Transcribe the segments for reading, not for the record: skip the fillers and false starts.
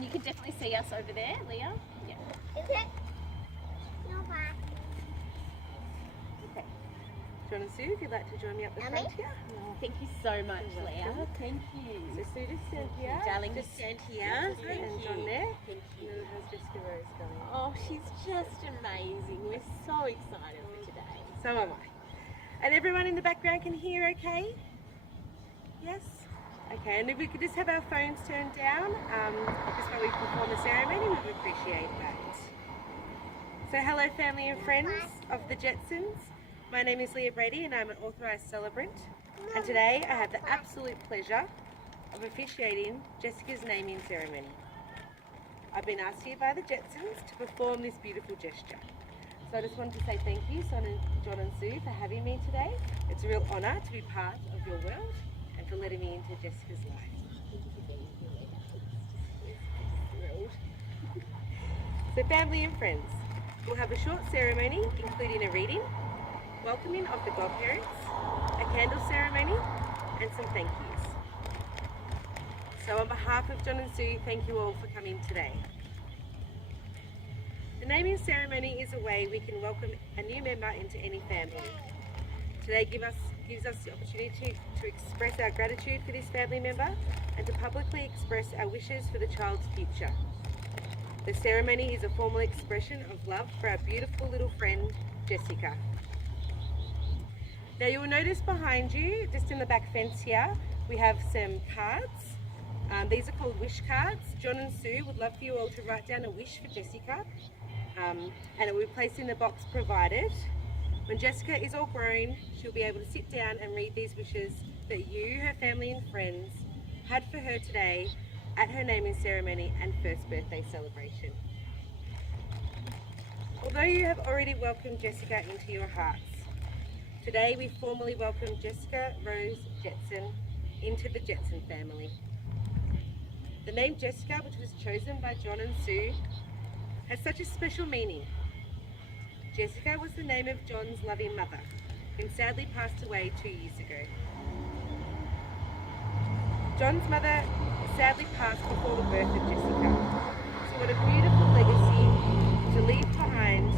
And you can definitely see us over there, Leah. Yeah. Okay. No, bye. Okay. John and Sue, if you'd like to join me up the Mummy? front here. Oh, thank you so much, You're Leah. welcome. Thank So you. Sue, just stand here. Darling, Just just stand here. Thank and you. John there. Thank And you. then how's Jessica Rose going? Oh, she's just amazing. We're so excited for today. So am I. And everyone in the background can hear okay? Yes? Okay, and if we could just have our phones turned down, just while we perform the ceremony, we would appreciate that. So hello family and friends of the Jetsons. My name is Leah Brady and I'm an authorised celebrant. And today I have the absolute pleasure of officiating Jessica's naming ceremony. I've been asked here by the Jetsons to perform this beautiful gesture. So I just wanted to say thank you, John and Sue, for having me today. It's a real honour to be part of your world and for letting me into Jessica's life. So family and friends, we'll have a short ceremony including a reading, welcoming of the godparents, a candle ceremony and some thank yous. So on behalf of John and Sue, thank you all for coming today. The naming ceremony is a way we can welcome a new member into any family. Today gives us the opportunity to express our gratitude for this family member and to publicly express our wishes for the child's future. The ceremony is a formal expression of love for our beautiful little friend, Jessica. Now you will notice behind you, just in the back fence here, we have some cards. These are called wish cards. John and Sue would love for you all to write down a wish for Jessica. And it will be placed in the box provided. When Jessica is all grown, she'll be able to sit down and read these wishes that you, her family and friends, had for her today at her naming ceremony and first birthday celebration. Although you have already welcomed Jessica into your hearts, today we formally welcome Jessica Rose Jetson into the Jetson family. The name Jessica, which was chosen by John and Sue, has such a special meaning. Jessica was the name of John's loving mother, who sadly passed away 2 years ago. John's mother sadly passed before the birth of Jessica. So what a beautiful legacy to leave behind,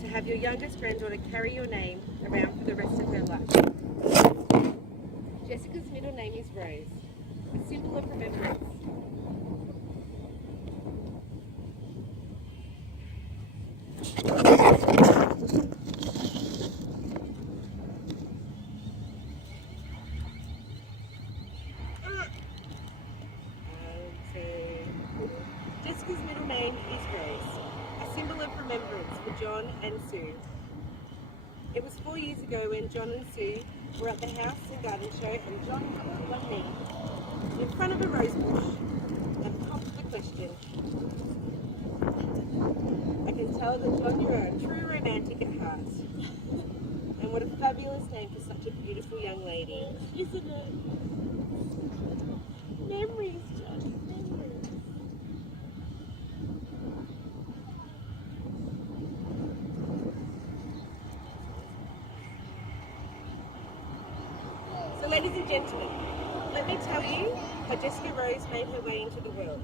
to have your youngest granddaughter carry your name around for the rest of her life. Jessica's middle name is Rose, a symbol of remembrance. Jessica's middle name is Rose, a symbol of remembrance for John and Sue. It was 4 years ago when John and Sue were at the house and garden show and John got on one knee in front of a rose bush and popped the question. I can tell that John, you are a true romantic at heart. And what a fabulous name for such a beautiful young lady. Isn't it? Memories, John, memories. So ladies and gentlemen, let me tell you how Jessica Rose made her way into the world.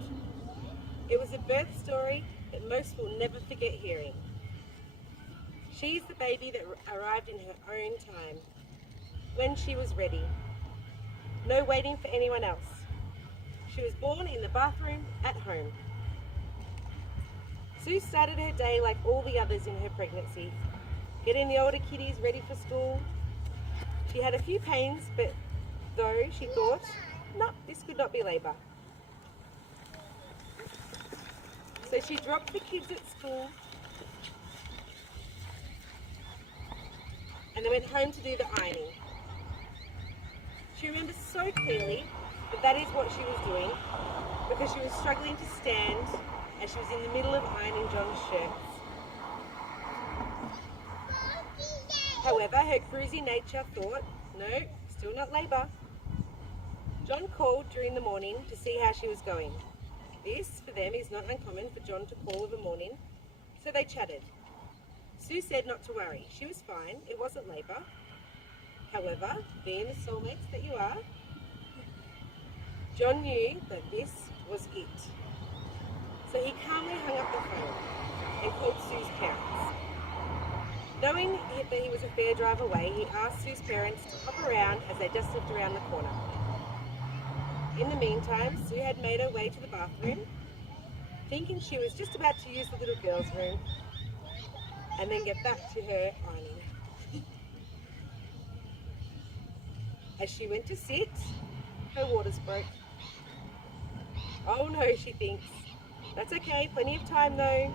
It was a birth story that most will never forget hearing. She is the baby that arrived in her own time, when she was ready. No waiting for anyone else. She was born in the bathroom at home. Sue started her day like all the others in her pregnancy, getting the older kiddies ready for school. She had a few pains, but though she thought, no, this could not be labour. So she dropped the kids at school and they went home to do the ironing. She remembers so clearly that is what she was doing because she was struggling to stand as she was in the middle of ironing John's shirts. However, her cruisy nature thought, no, still not labour. John called during the morning to see how she was going. This, for them, is not uncommon for John to call of a morning, so they chatted. Sue said not to worry, she was fine, it wasn't labour. However, being the soulmates that you are, John knew that this was it. So he calmly hung up the phone and called Sue's parents. Knowing that he was a fair drive away, he asked Sue's parents to pop around as they just looked around the corner. In the meantime, Sue had made her way to the bathroom, thinking she was just about to use the little girl's room and then get back to her ironing. As she went to sit, her waters broke. Oh no, she thinks. That's okay, plenty of time though.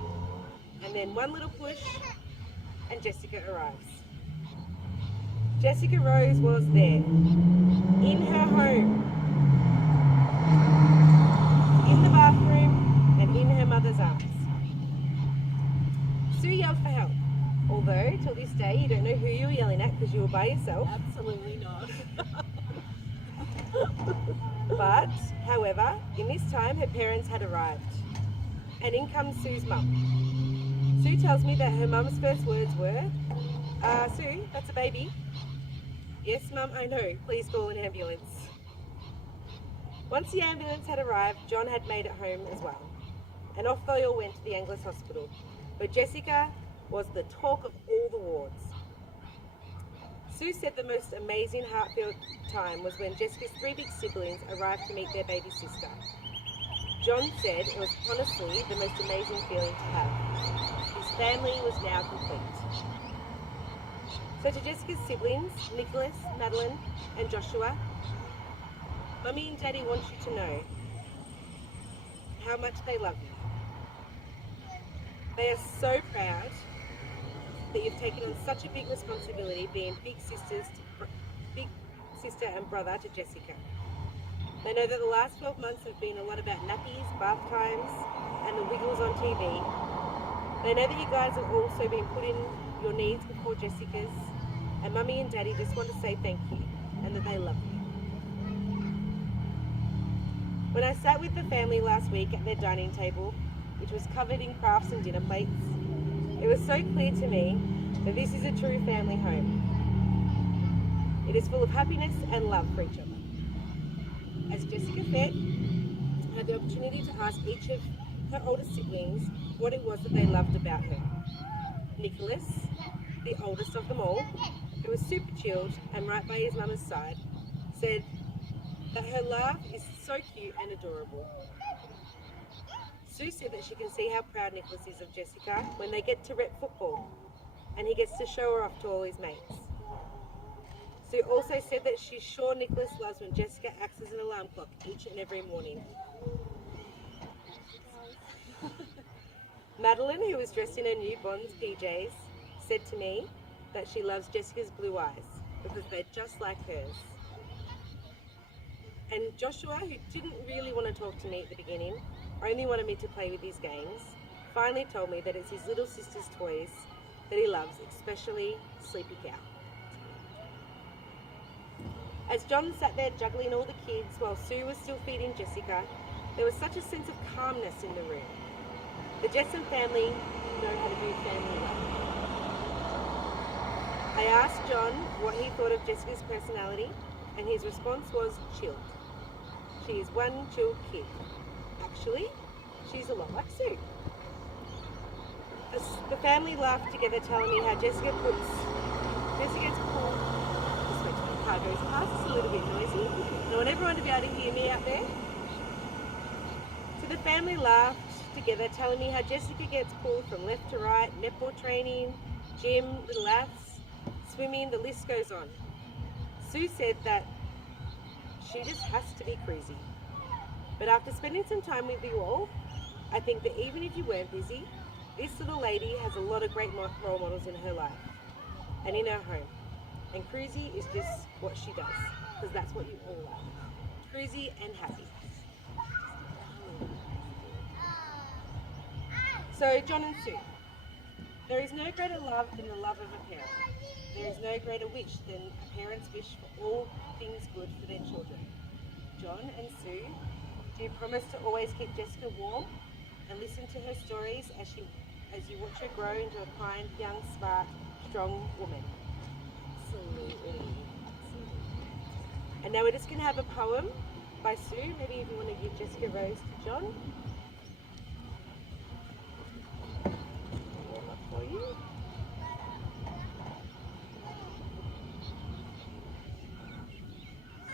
And then one little push, and Jessica arrives. Jessica Rose was there, in her home, in the bathroom, and in her mother's arms. Sue yelled for help, although till this day you don't know who you were yelling at because you were by yourself. Absolutely not. But, however, in this time her parents had arrived, and in comes Sue's mum. Sue tells me that her mum's first words were, Sue, that's a baby. Yes, Mum, I know. Please call an ambulance. Once the ambulance had arrived, John had made it home as well. And off they all went to the Angus Hospital, where Jessica was the talk of all the wards. Sue said the most amazing heartfelt time was when Jessica's 3 big siblings arrived to meet their baby sister. John said it was honestly the most amazing feeling to have. His family was now complete. So to Jessica's siblings, Nicholas, Madeline and Joshua, Mummy and Daddy want you to know how much they love you. They are so proud that you've taken on such a big responsibility being big sister and brother to Jessica. They know that the last 12 months have been a lot about nappies, bath times and the Wiggles on TV. They know that you guys have also been putting your needs before Jessica's, and Mummy and Daddy just want to say thank you and that they love you. When I sat with the family last week at their dining table, which was covered in crafts and dinner plates, it was so clear to me that this is a true family home. It is full of happiness and love for each other. As Jessica fed, I had the opportunity to ask each of her older siblings what it was that they loved about her. Nicholas, the oldest of them all, who was super chilled and right by his mama's side, said that her laugh is so cute and adorable. Sue said that she can see how proud Nicholas is of Jessica when they get to rep football and he gets to show her off to all his mates. Sue also said that she's sure Nicholas loves when Jessica acts as an alarm clock each and every morning. Madeline, who was dressed in her new Bonds PJs, said to me that she loves Jessica's blue eyes because they're just like hers. And Joshua, who didn't really want to talk to me at the beginning, only wanted me to play with his games, finally told me that it's his little sister's toys that he loves, especially Sleepy Cow. As John sat there juggling all the kids while Sue was still feeding Jessica, there was such a sense of calmness in the room. The Jetson family know how to do family well. I asked John what he thought of Jessica's personality, and his response was chilled. She is one chilled kid. Actually, she's a lot like Sue. The family laughed together, telling me how Jessica gets cool. Just wait till the car goes past. It's a little bit noisy. I want everyone to be able to hear me out there. So the family laughed together, telling me how Jessica gets pulled from left to right, netball training, gym, little aths, swimming, the list goes on. Sue said that she just has to be crazy. But after spending some time with you all, I think that even if you weren't busy, this little lady has a lot of great role models in her life and in her home. And cruisy is just what she does, because that's what you all are. Cruisy and happy. So, John and Sue, there is no greater love than the love of a parent. There is no greater wish than a parent's wish for all things good for their children. John and Sue, do you promise to always keep Jessica warm and listen to her stories as you watch her grow into a kind, young, smart, strong woman? Absolutely. And now we're just going to have a poem by Sue. Maybe if you want to give Jessica Rose to John. Warm up for you.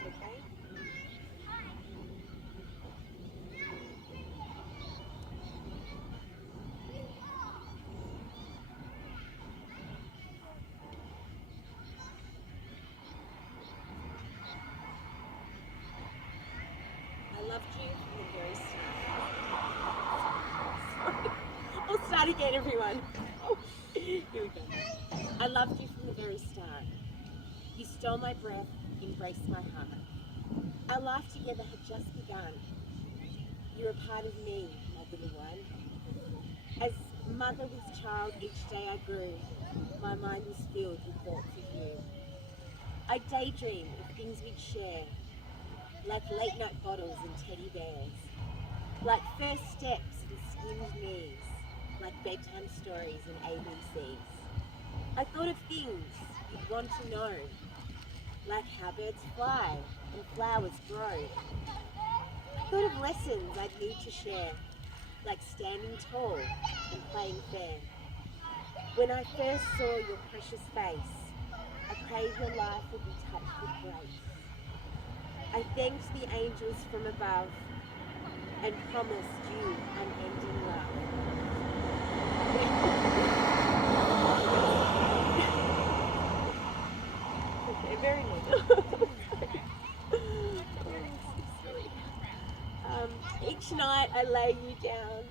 It's okay. I loved you from the very start. I'll start again, everyone. Here we go. I loved you from the very start. You stole my breath, embraced my heart. Our life together had just begun. You're a part of me, my little one. As mother with child, each day I grew. My mind was filled with thoughts of you. I daydreamed of things we'd share, like late night bottles and teddy bears, like first steps and skinned knees, like bedtime stories and ABCs. I thought of things you'd want to know, like how birds fly and flowers grow. I thought of lessons I'd need to share, like standing tall and playing fair. When I first saw your precious face, I prayed your life would be touched with grace. I thanked the angels from above and promised you unending love. Okay, very neat. Each night I lay you down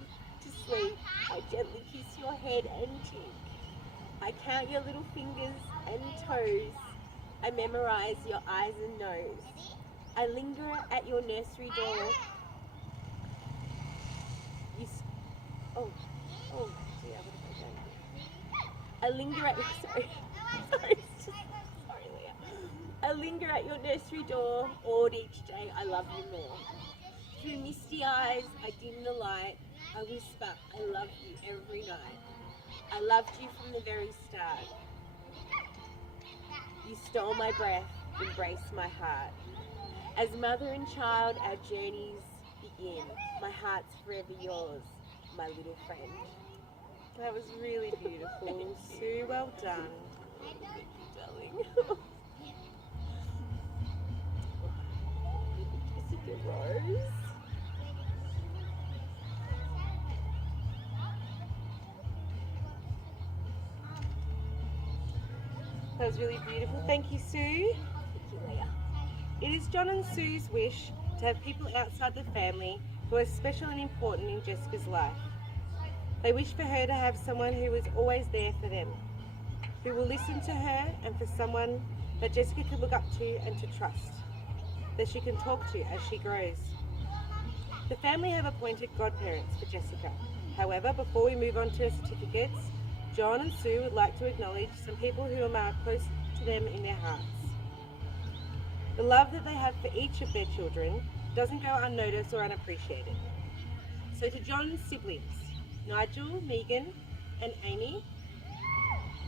to sleep. I gently kiss your head and cheek. I count your little fingers and toes. I memorize your eyes and nose. I linger at your nursery door. I linger at your sorry, Leah. I linger at your nursery door. Awed each day, I love you more. Through misty eyes, I dim the light. I whisper, I love you every night. I loved you from the very start. You stole my breath, embraced my heart. As mother and child, our journeys begin. My heart's forever yours, my little friend. That was really beautiful. Sue, well done. Thank you, darling. Jessica Rose. That was really beautiful. Thank you, Sue. Thank you, Leah. It is John and Sue's wish to have people outside the family who are special and important in Jessica's life. They wish for her to have someone who is always there for them, who will listen to her, and for someone that Jessica can look up to and to trust, that she can talk to as she grows. The family have appointed godparents for Jessica. However, before we move on to her certificates, John and Sue would like to acknowledge some people who are marked close to them in their hearts. The love that they have for each of their children doesn't go unnoticed or unappreciated. So to John's siblings, Nigel, Megan and Amy,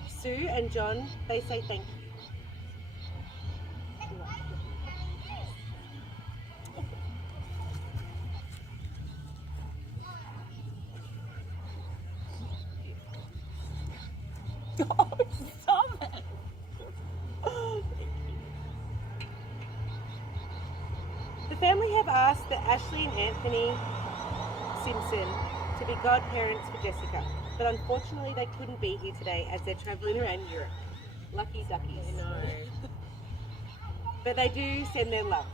Sue and John, they say thank you. Oh, stop it! The family have asked that Ashley and Anthony Simpson to be godparents for Jessica, but unfortunately they couldn't be here today as they're travelling around Europe. Lucky duckies. I know. But they do send their love.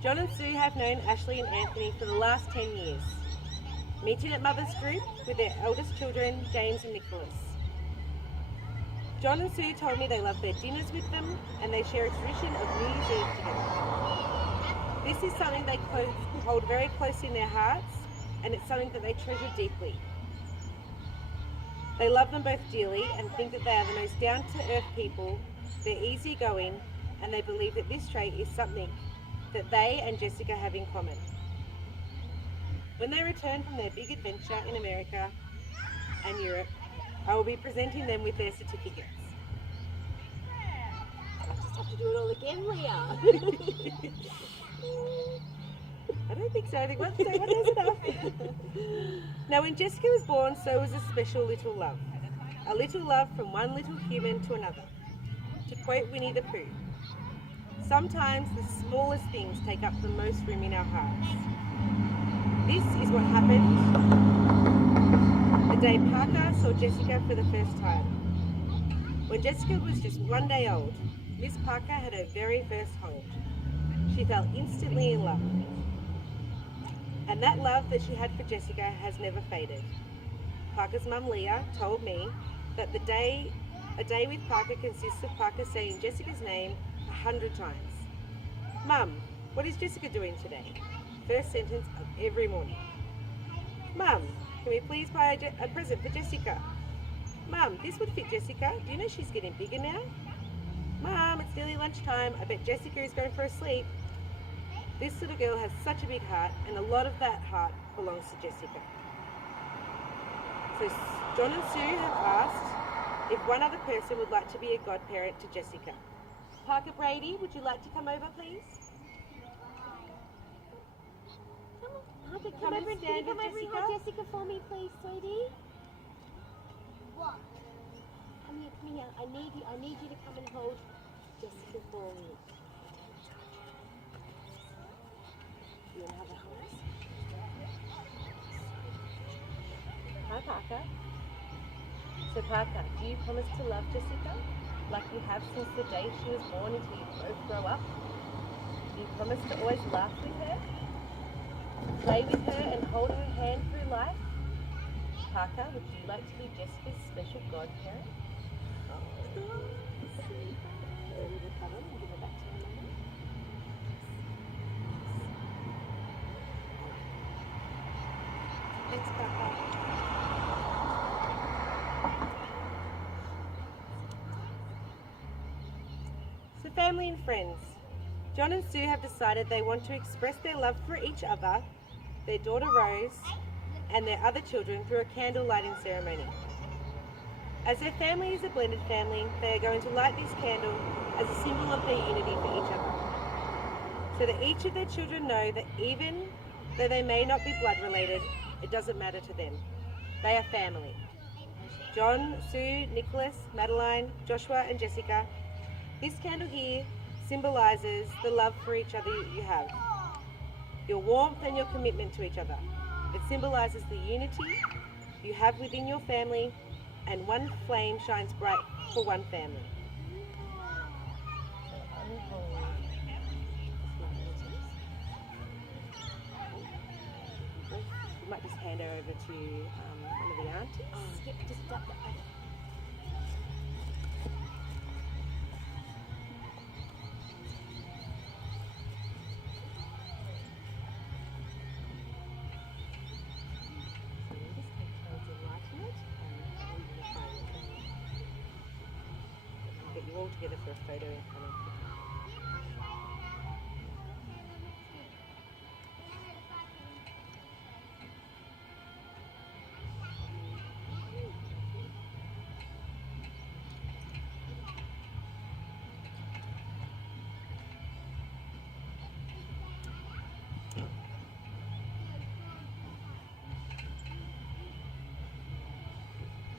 John and Sue have known Ashley and Anthony for the last 10 years. Meeting at Mother's Group with their eldest children, James and Nicholas. John and Sue told me they love their dinners with them and they share a tradition of New Year's Eve together. This is something they hold very close in their hearts, and it's something that they treasure deeply. They love them both dearly and think that they are the most down-to-earth people. They're easygoing, and they believe that this trait is something that they and Jessica have in common. When they return from their big adventure in America and Europe, I will be presenting them with their certificates. Just have to do it all again, Leah. I don't think so. I think one is enough. Now, when Jessica was born, so was a special little love. A little love from one little human to another. To quote Winnie the Pooh, sometimes the smallest things take up the most room in our hearts. This is what happened the day Parker saw Jessica for the first time. When Jessica was just 1 day old, Miss Parker had her very first hold. She fell instantly in love. And that love that she had for Jessica has never faded. Parker's mum Leah told me that a day with Parker consists of Parker saying Jessica's name 100 times. Mum, what is Jessica doing today? First sentence of every morning. Mum, can we please buy a present for Jessica? Mum, this would fit Jessica. Do you know she's getting bigger now? Mum, it's nearly lunchtime. I bet Jessica is going for a sleep. This little girl has such a big heart, and a lot of that heart belongs to Jessica. So John and Sue have asked if one other person would like to be a godparent to Jessica. Parker Brady, would you like to come over, please? Parker, Come and stand can you come with over and Jessica? hold Jessica for me, please, sweetie? What? Come here. I need you to come and hold Jessica for me. You want to have a hold? Hi, Parker. So, Parker, do you promise to love Jessica like you have since the day she was born until you both grow up? Do you promise to always laugh with her, play with her, and hold her hand through life? Parker, would you like to be Jessica's special godparent? Thanks, Parker. So, family and friends, John and Sue have decided they want to express their love for each other, their daughter Rose, and their other children through a candle lighting ceremony. As their family is a blended family, they are going to light this candle as a symbol of their unity for each other, so that each of their children know that even though they may not be blood related, it doesn't matter to them. They are family. John, Sue, Nicholas, Madeline, Joshua, and Jessica. This candle here symbolizes the love for each other you have, your warmth and your commitment to each other. It symbolizes the unity you have within your family, and one flame shines bright for one family. You might just hand her over to one of the aunties. Yep, just drop that. Get you all together for a photo in front of you.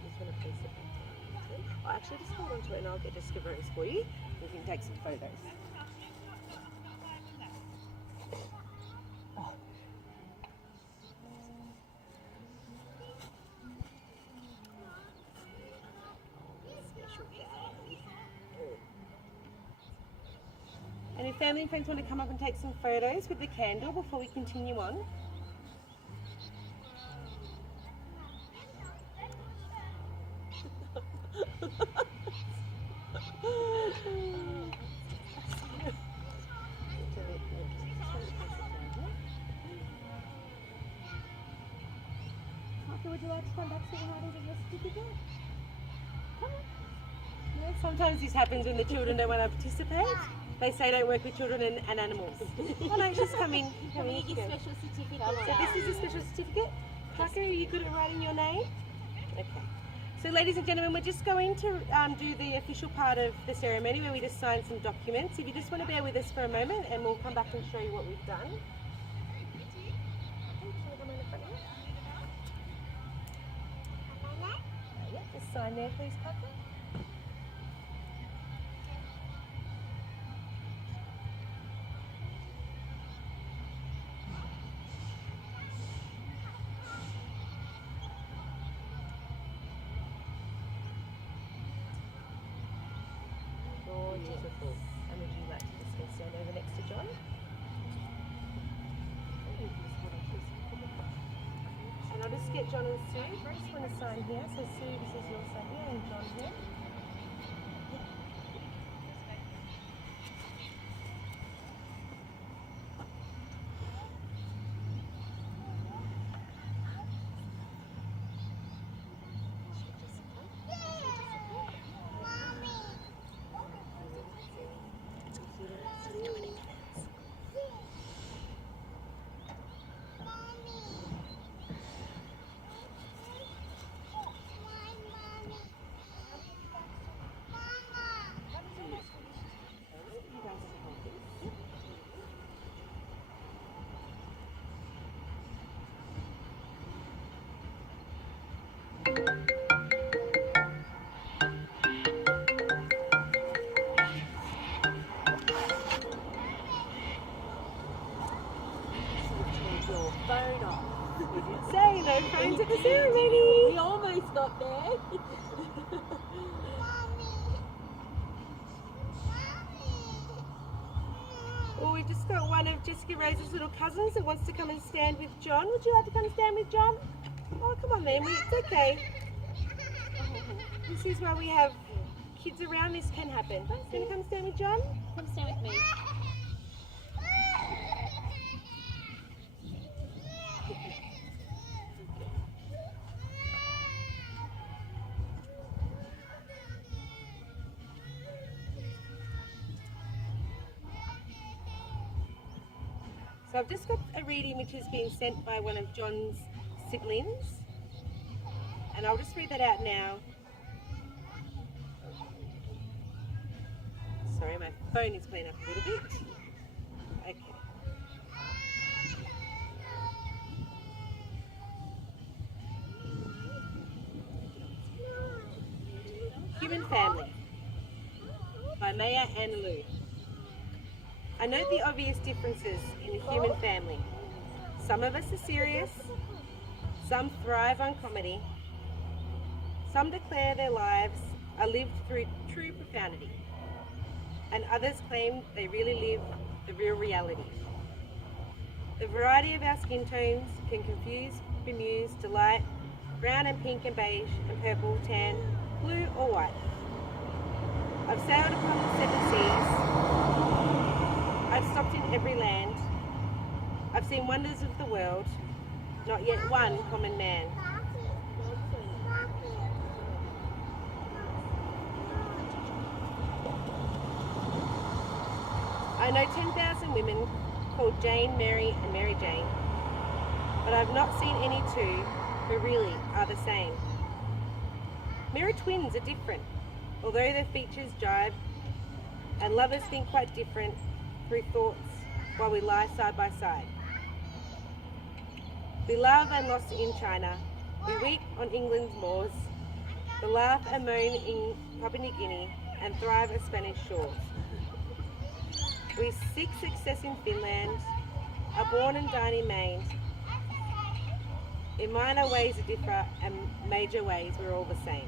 Just want to place it back down. I'll actually just hold on to it and I'll get Jessica Rose for you. We can take some photos. Oh. Special day. And if family and friends want to come up and take some photos with the candle before we continue on. Would you like to come back to the heart of the certificate? Come on. Yeah, sometimes this happens when the children don't want to participate. They say don't work with children and animals. Oh no, just come in. Can we get your special certificate? So this is a special certificate. Parker, are you good at writing your name? Okay. So ladies and gentlemen, we're just going to do the official part of the ceremony where we just sign some documents. If you just want to bear with us for a moment and we'll come back and show you what we've done. Just sign there please, Papa. Beautiful. And would you like to just go stand over next to John? And I'll just get John and Sue. First want to sign here. So Sue, this is your side here, and John here. Your phone off. We did say no phones at the ceremony. We almost got there. Well, we've just got one of Jessica Rose's little cousins that wants to come and stand with John. Would you like to come and stand with John? Oh, come on then, it's okay. This is why we have kids around, this can happen. Can you come stand with John? Come stand with me. So I've just got a reading which has been sent by one of John's siblings, and I'll just read that out now. Sorry, my phone is playing up a little bit. Okay. Human Family by Maya Angelou. I note the obvious differences in the human family. Some of us are serious, some thrive on comedy, some declare their lives are lived through true profanity, and others claim they really live the real reality. The variety of our skin tones can confuse, bemuse, delight, brown and pink and beige and purple, tan, blue or white. I've sailed upon the 7 seas. I've stopped in every land. I've seen wonders of the world, not yet one common man. I know 10,000 women called Jane, Mary and Mary Jane, but I've not seen any two who really are the same. Mirror twins are different, although their features jibe, and lovers think quite different through thoughts while we lie side by side. We love and lost in China, we weep on England's moors, we laugh and moan in Papua New Guinea and thrive at Spanish shores. We seek success in Finland, are born and dine in Maine. In minor ways we differ and major ways we're all the same.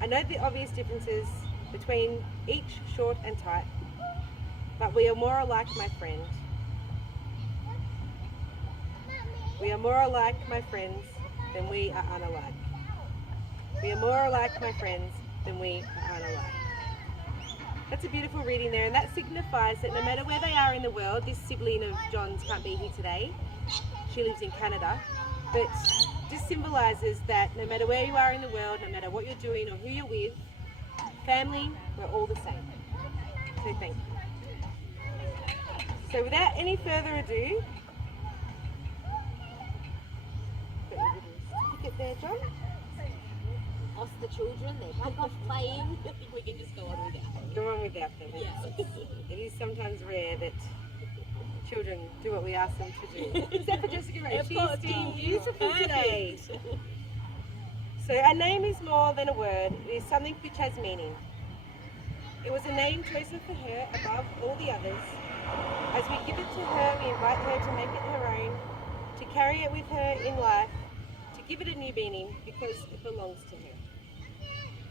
I note the obvious differences between each short and tight, but we are more alike, my friend. We are more alike, my friends, than we are unalike. We are more alike, my friends, than we are unalike. That's a beautiful reading there, and that signifies that no matter where they are in the world, this sibling of John's can't be here today. She lives in Canada, but this symbolises that no matter where you are in the world, no matter what you're doing or who you're with, family, we're all the same. So thank you. So without any further ado, got your little certificate there, John. us, the children. They're back off playing. I think we can just go on without them. Go on without them. Yeah. It is sometimes rare that children do what we ask them to do. Except for Jessica Rose. Of She's course, still she's beautiful perfect. today. So a name is more than a word. It is something which has meaning. It was a name chosen for her above all the others. As we give it to her, we invite her to make it her own, to carry it with her in life, to give it a new meaning because it belongs to her.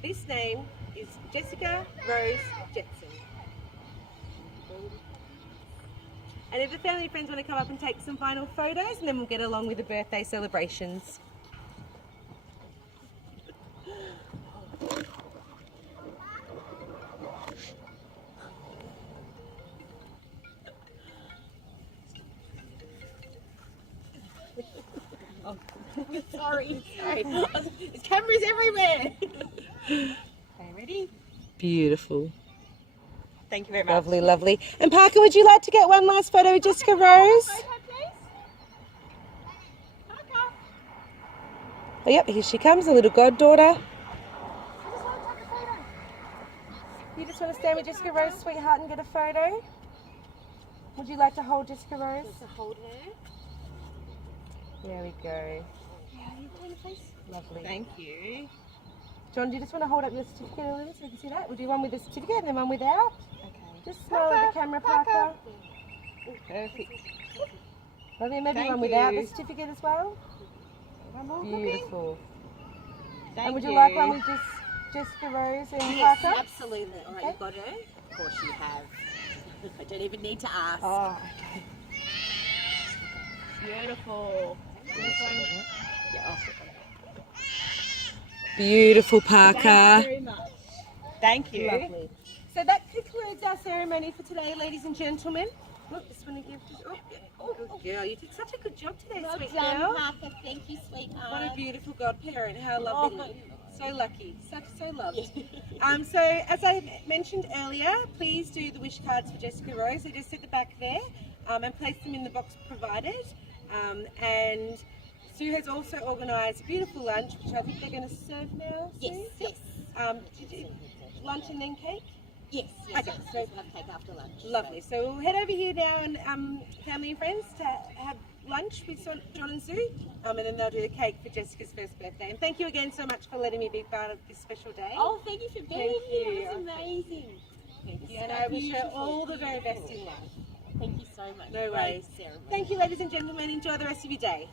This name is Jessica Rose Jetson. And if the family and friends want to come up and take some final photos, and then we'll get along with the birthday celebrations. Sorry. There's cameras everywhere. Okay, Ready? beautiful. Thank you very much. Lovely, lovely. And Parker, would you like to get one last photo with Jessica Rose? Photo, please. Parker. Oh, yep, here she comes, a little goddaughter. I just want to take a photo. You just want to stand with Jessica Rose, sweetheart, and get a photo? Would you like to hold Jessica Rose? Just to hold her. There we go. Yeah, you turn, please. Lovely. Thank you. John, do you just want to hold up your certificate a little so we can see that? We'll do one with the certificate and then one without. Okay. Just smile at the camera, Parker. Perfect. Lovely, and maybe Thank one without the you. certificate as well. One more. Beautiful. Thank And would you like one with just Jessica Rose and Yes, Parker? absolutely. All right, Okay. you've got her. Of course you have. I don't even need to ask. Oh, okay. Beautiful. Yeah, Beautiful, Thank Parker. you very much. Thank you. Lovely. So that concludes our ceremony for today, ladies and gentlemen. Look, just want to give. Oh, good girl. You did such a good job today, Well sweet done, girl. Parker. Thank you, sweetheart. What a beautiful godparent. How lovely. Oh, So lucky. So loved. Yeah. So as I mentioned earlier, please do the wish cards for Jessica Rose. They're just at the back there, and place them in the box provided. And Sue has also organised a beautiful lunch, which I think they're going to serve now. Yes, Sue? yes. Lunch and then cake? Yes, yes. Okay. So we'll have cake after lunch. Lovely. So we'll head over here now and family and friends to have lunch with John and Sue, and then they'll do the cake for Jessica's first birthday. And thank you again so much for letting me be part of this special day. Oh, thank you for being Thank here. you. It was amazing. Thank you. And I wish her all the very best in life. Thank you so much. No Great worries. ceremony. Thank you, ladies and gentlemen. Enjoy the rest of your day.